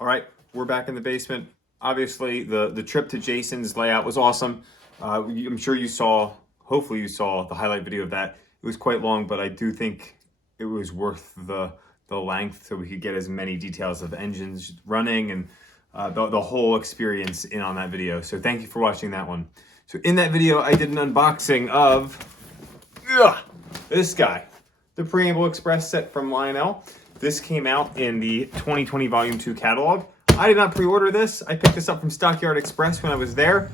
All right, we're back in the basement. Obviously, the trip to Jason's layout was awesome. I'm sure you saw, hopefully you saw the highlight video of that. It was quite long, but I do think it was worth the length so we could get as many details of engines running and the whole experience in on that video. So thank you for watching that one. So in that video, I did an unboxing of this guy, the Preamble Express set from Lionel. This came out in the 2020 Volume 2 catalog. I did not pre-order this. I picked this up from Stockyard Express when I was there.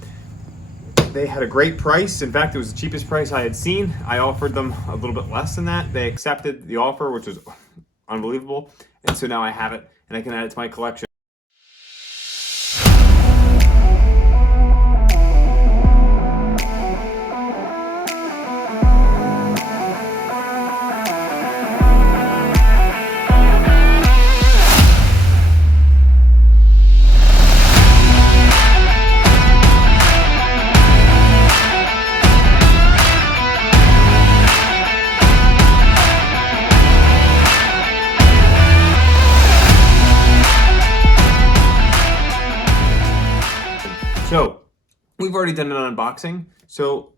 They had a great price. In fact, it was the cheapest price I had seen. I offered them a little bit less than that. They accepted the offer, which was unbelievable. And so now I have it, and I can add it to my collection. So we've already done an unboxing. So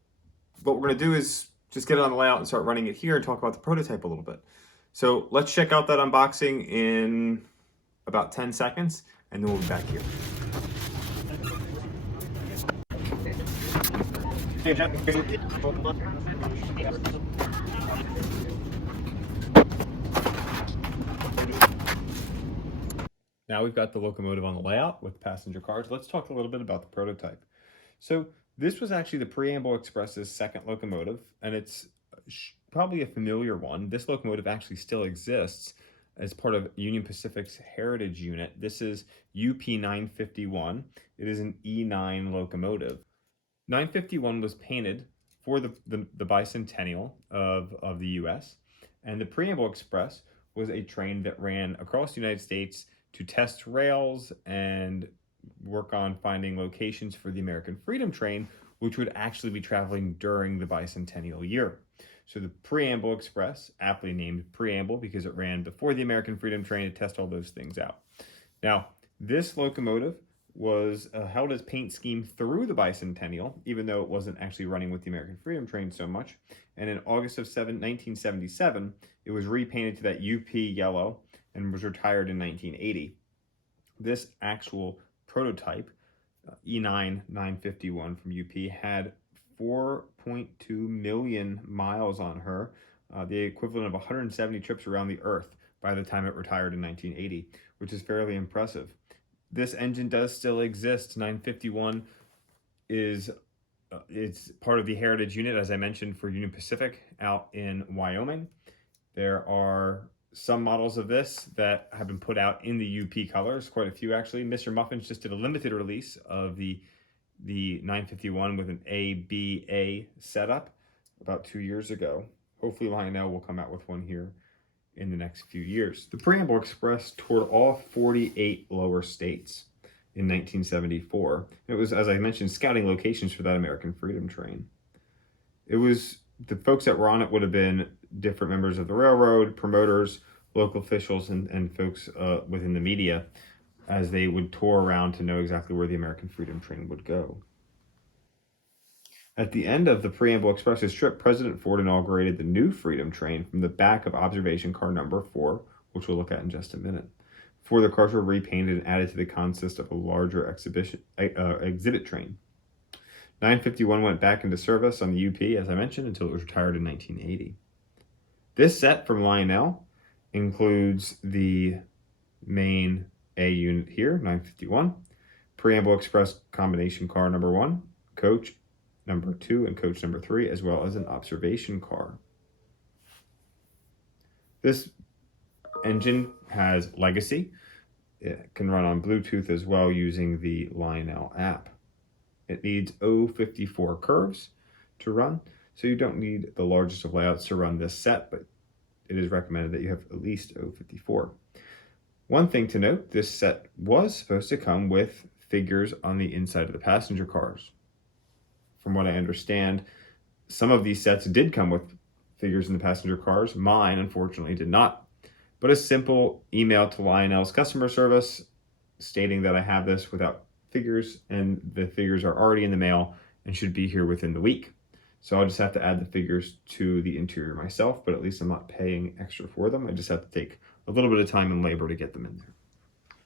what we're going to do is just get it on the layout and start running it here and talk about the prototype a little bit. So let's check out that unboxing in about 10 seconds, and then we'll be back here. Now we've got the locomotive on the layout with passenger cars. Let's talk a little bit about the prototype. So this was actually the Preamble Express's second locomotive, and it's probably a familiar one. This locomotive actually still exists as part of Union Pacific's Heritage Unit. This is UP 951. It is an E9 locomotive. 951 was painted for the bicentennial of the US, and the Preamble Express was a train that ran across the United States to test rails and work on finding locations for the American Freedom Train, which would actually be traveling during the bicentennial year. So the Preamble Express, aptly named Preamble because it ran before the American Freedom Train to test all those things out. Now, this locomotive was held as paint scheme through the bicentennial, even though it wasn't actually running with the American Freedom Train so much. And in August of 1977, it was repainted to that UP yellow and was retired in 1980. This actual prototype, E9 951 from UP, had 4.2 million miles on her, the equivalent of 170 trips around the Earth by the time it retired in 1980, which is fairly impressive. This engine does still exist. 951 is it's part of the Heritage Unit, as I mentioned, for Union Pacific out in Wyoming. There are some models of this that have been put out in the UP colors, quite a few actually. Mr. Muffins just did a limited release of the 951 with an ABA setup about 2 years ago. Hopefully Lionel will come out with one here in the next few years. The Preamble Express toured all 48 lower states in 1974. It was, as I mentioned, scouting locations for that American Freedom Train. It was, the folks that were on it would have been different members of the railroad, promoters, local officials, and folks within the media, as they would tour around to know exactly where the American Freedom Train would go. At the end of the Preamble Express's trip, President Ford inaugurated the new Freedom Train from the back of observation car number 4, which we'll look at in just a minute. 4 of the cars were repainted and added to the consist of a larger exhibit train. 951 went back into service on the UP, as I mentioned, until it was retired in 1980. This set from Lionel includes the main A unit here, 951, Preamble Express combination car number 1, coach number 2, and coach number 3, as well as an observation car. This engine has legacy. It can run on Bluetooth as well using the Lionel app. It needs 054 curves to run, so you don't need the largest of layouts to run this set, but it is recommended that you have at least 054. One thing to note, this set was supposed to come with figures on the inside of the passenger cars. From what I understand, some of these sets did come with figures in the passenger cars. Mine, unfortunately, did not. But a simple email to Lionel's customer service stating that I have this without figures, and the figures are already in the mail and should be here within the week. So I'll just have to add the figures to the interior myself, but at least I'm not paying extra for them. I just have to take a little bit of time and labor to get them in there.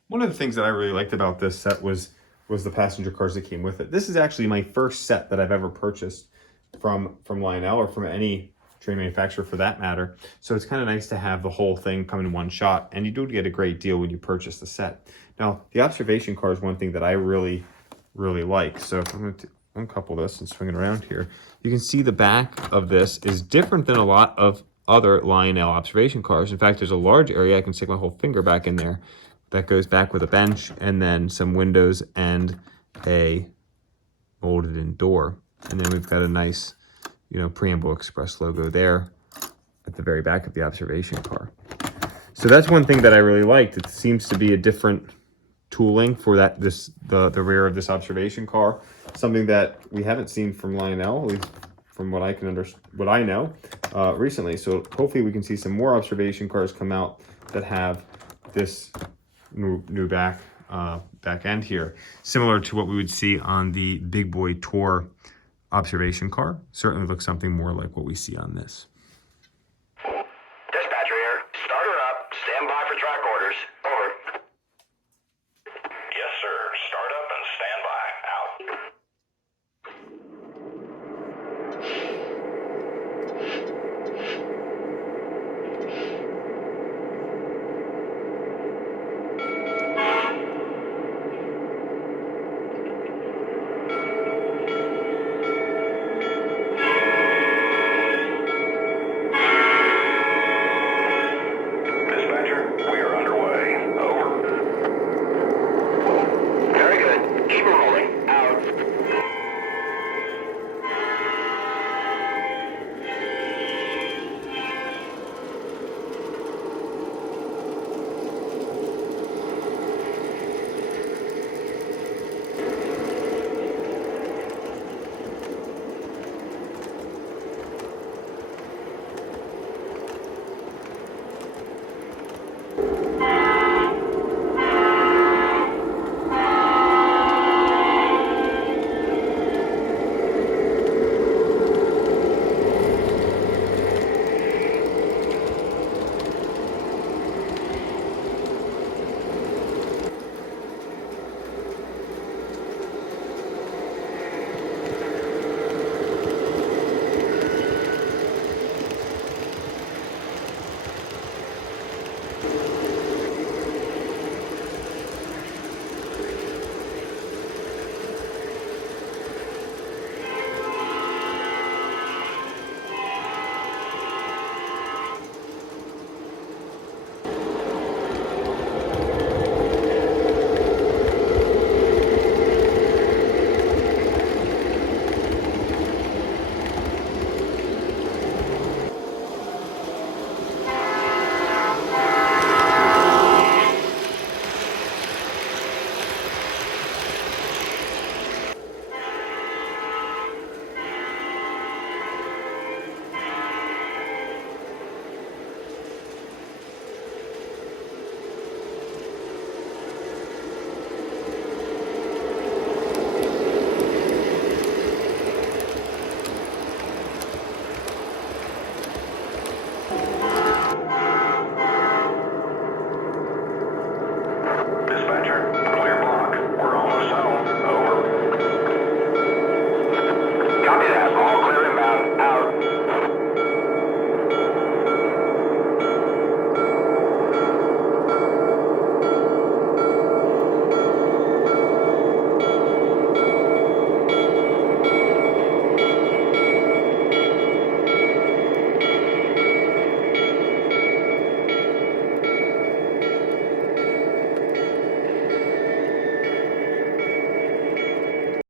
One of the things that I really liked about this set was the passenger cars that came with it. This is actually my first set that I've ever purchased from Lionel, or from any train manufacturer for that matter. So it's kind of nice to have the whole thing come in one shot, and you do get a great deal when you purchase the set. Now, the observation car is one thing that I really like. So if I'm going to uncouple this and swing it around here, you can see the back of this is different than a lot of other Lionel observation cars. In fact, there's a large area, I can stick my whole finger back in there, that goes back with a bench and then some windows and a molded in door. And then we've got a nice, Preamble Express logo there at the very back of the observation car. So that's one thing that I really liked. It seems to be a different tooling for the rear of this observation car, something that we haven't seen from Lionel, at least from what I know recently. So hopefully we can see some more observation cars come out that have this new back end here, similar to what we would see on the Big Boy Tour observation car. Certainly looks something more like what we see on this. Dispatcher here. Starter up. Stand by for track orders. Over. Yes, sir. Start up and stand by. Out.